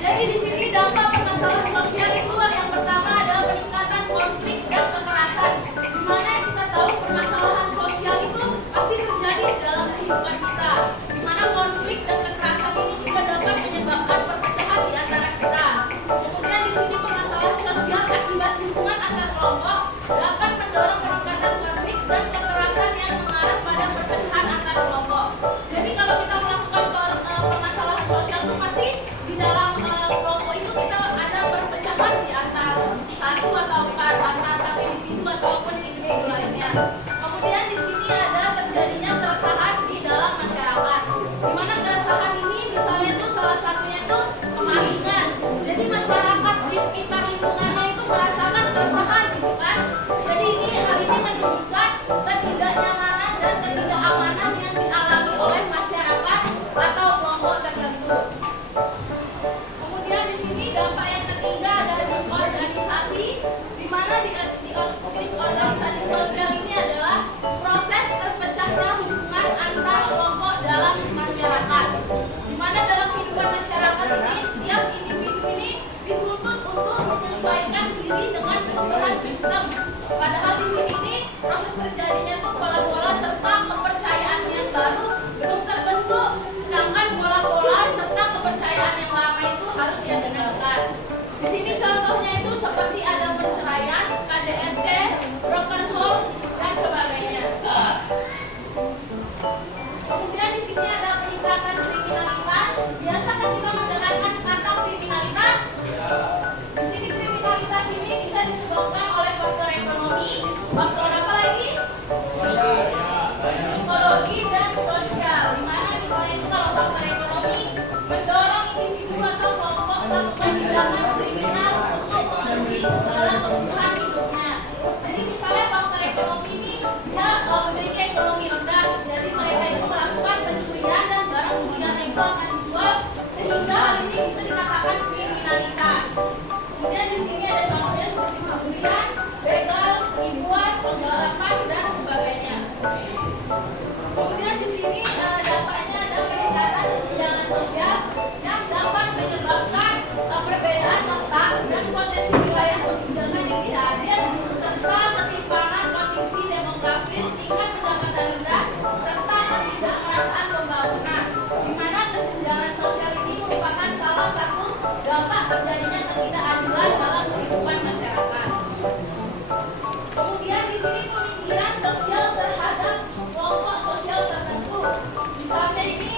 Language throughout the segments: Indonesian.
Jadi di sini dampak permasalahan sosial itu yang pertama harus terjadinya tuh pola-pola serta kepercayaan yang baru belum terbentuk, sedangkan pola-pola serta kepercayaan yang lama itu harus ditinggalkan. Di sini contohnya itu seperti ada perceraian, KDRT, broken home, dan sebagainya. Kemudian di sini ada peningkatan kriminalitas. Biasa kan kita mendengarkan kata kriminalitas. Di sini kriminalitas ini bisa disebabkan oleh faktor ekonomi, faktor apa lagi? Psikologi dan sosial. Dimana misalnya itu kalau faktor ekonomi mendorong individu atau kelompok melakukan tindakan kriminal untuk memenuhi segala kebutuhan hidupnya. Jadi misalnya faktor ekonomi ini dia memiliki ekonomi rendah, jadi mereka itu melakukan pencurian dan barang curiannya itu akan dijual, sehingga hal ini bisa dikatakan kriminalitas. Kemudian di sini ada contohnya seperti pencurian, begal, penipuan, penggelapan dan sebagainya. Kemudian di sini dampaknya ada peningkatan kesenjangan sosial yang dapat menyebabkan perbedaan letak dan potensi wilayah kebijakan yang tidak adil, serta ketimpangan kondisi demografis, tingkat pendapatan rendah, serta ketidakmerataan pembangunan. Di mana kesenjangan sosial ini merupakan salah satu dampak terjadinya ketidakadilan dalam kehidupan masyarakat. Kemudian di sini pemikiran sosial terhadap kelompok sosial tertentu. Misalnya ini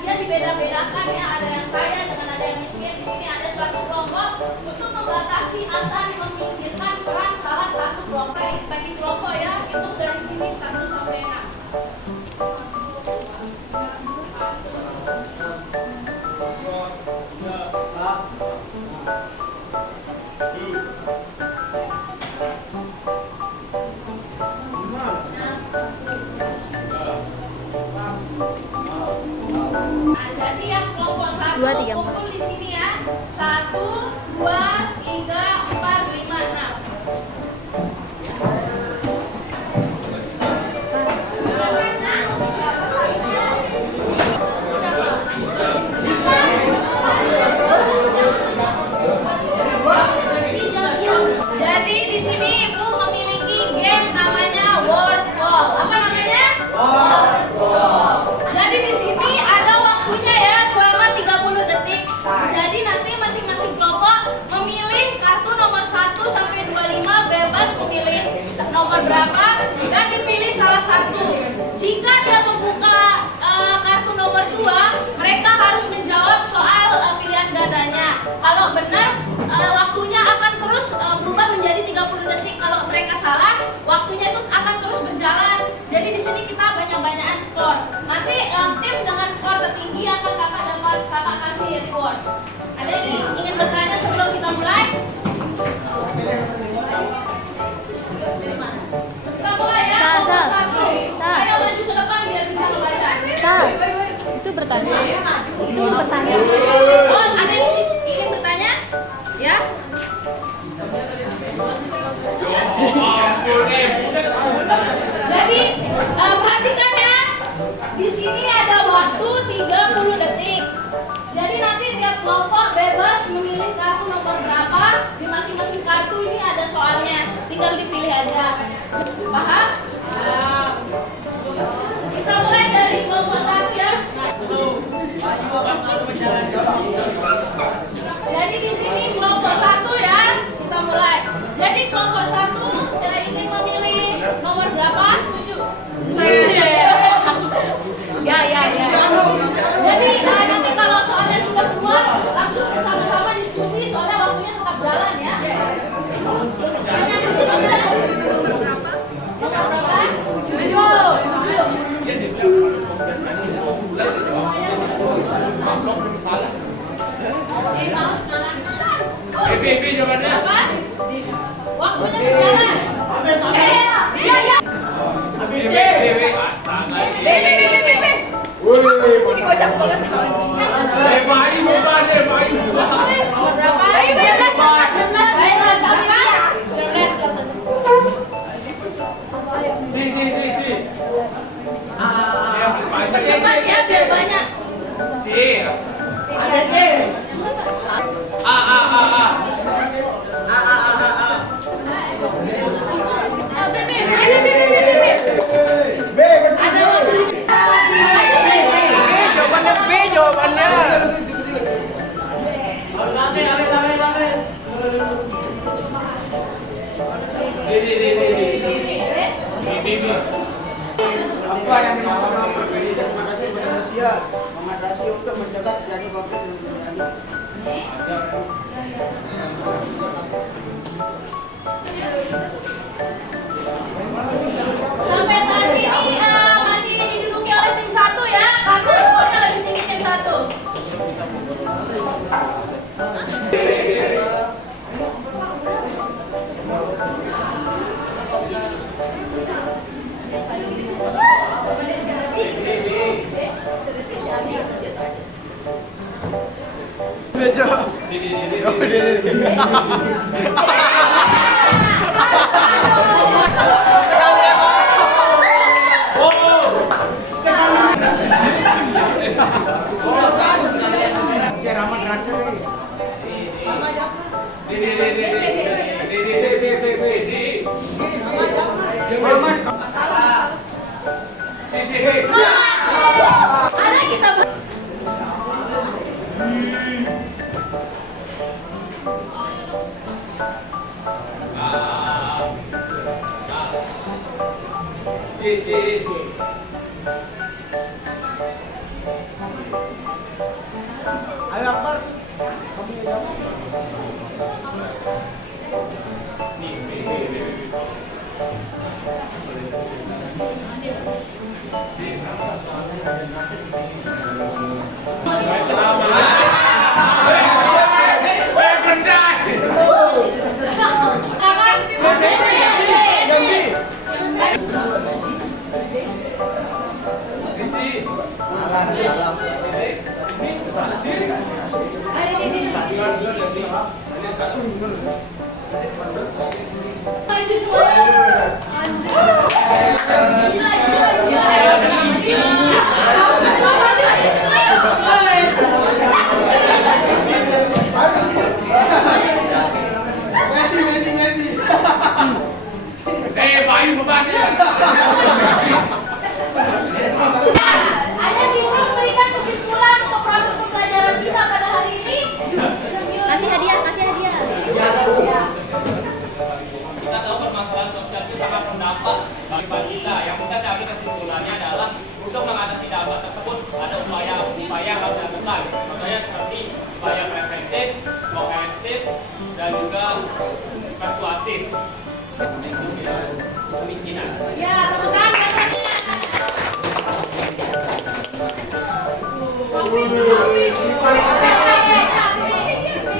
dia dibeda-bedakan ya, ada yang kaya dengan ada yang miskin. Di sini ada suatu kelompok untuk membatasi atau memikirkan peran salah satu kelompok. Bagi kelompok ya, hitung dari sini 1 sampai 6. Jadi yang kelompok 1 kumpul di sini ya. 1, 2, 3, 4, 5, 6. Jadi di sini Ibu memiliki game namanya word call. Apa namanya? Word call. Jadi di sini ada waktunya ya, selama 30 detik. Jadi nanti masing-masing kelompok memilih kartu nomor 1 sampai 25, bebas memilih nomor berapa dan dipilih salah satu. Jika dia membuka kartu nomor 2, mereka harus menjawab soal pilihan gandanya. Kalau benar, waktunya akan terus berubah menjadi 30 detik. Kalau mereka salah, waktunya itu akan terus berjalan. Jadi di sini kita banyak-banyakan skor. Nanti tim dengan skor tertinggi akan kakak kasih reward. Ada yang ingin bertanya sebelum kita mulai? Dari mana? Kita mulai ya. Nomor 1. Ayo maju ke depan biar bisa membaca. Itu bertanya. Itu bertanya. Oh, ada yang ingin bertanya? Ya. Jadi perhatikan ya. Di sini ada waktu 30 detik. Jadi nanti tiap kelompok bebas memilih kartu nomor berapa. Di masing-masing kartu ini ada soalnya. Tinggal dipilih aja. Paham? Kita mulai dari kelompok 1 ya. Jadi di sini kelompok 1 ya. Kita mulai. Jadi kelompok 1 ingin memilih nomor berapa? 7. Ya. Jadi nanti kalau soalnya sudah keluar, langsung sama-sama diskusi, soalnya waktunya tetap jalan ya. Nomor berapa? 7. jawabannya. Apa? Waktunya berjalan. Iya. Nomor berapa? Cepat ya biar banyak. A. Ada kita Ayo Akbar. itu semua. Ada bisa memberikan kesimpulan untuk proses pembelajaran kita pada hari ini? Kasih hadiah, kasih hadiah. Kita tahu permasalahan sosial itu sangat berdampak bagi kita. Yang bisa saya ambil kesimpulannya adalah untuk mengatasi dampak tersebut ada upaya yang harus dilakukan. Contohnya seperti upaya preventif, kohesif, dan juga persuasif. Kemiskinan. Ya, tepuk tangan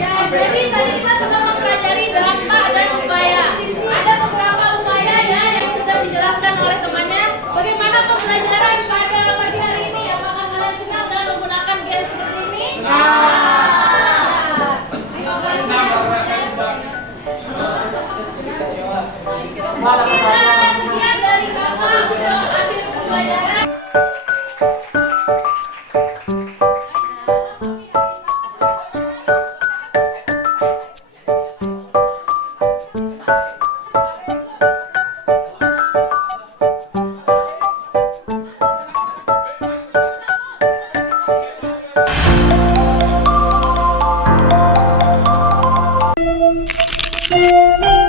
ya, jadi tadi kita sudah mempelajari dampak dan upaya. Ada beberapa upaya ya yang sudah dijelaskan oleh temannya. Bagaimana pembelajaran pada pagi hari ini? Apakah kalian senang dan menggunakan game seperti ini? Terima kasih ya. Sekian dari kakak untuk akhir pembelajaran. Thank you.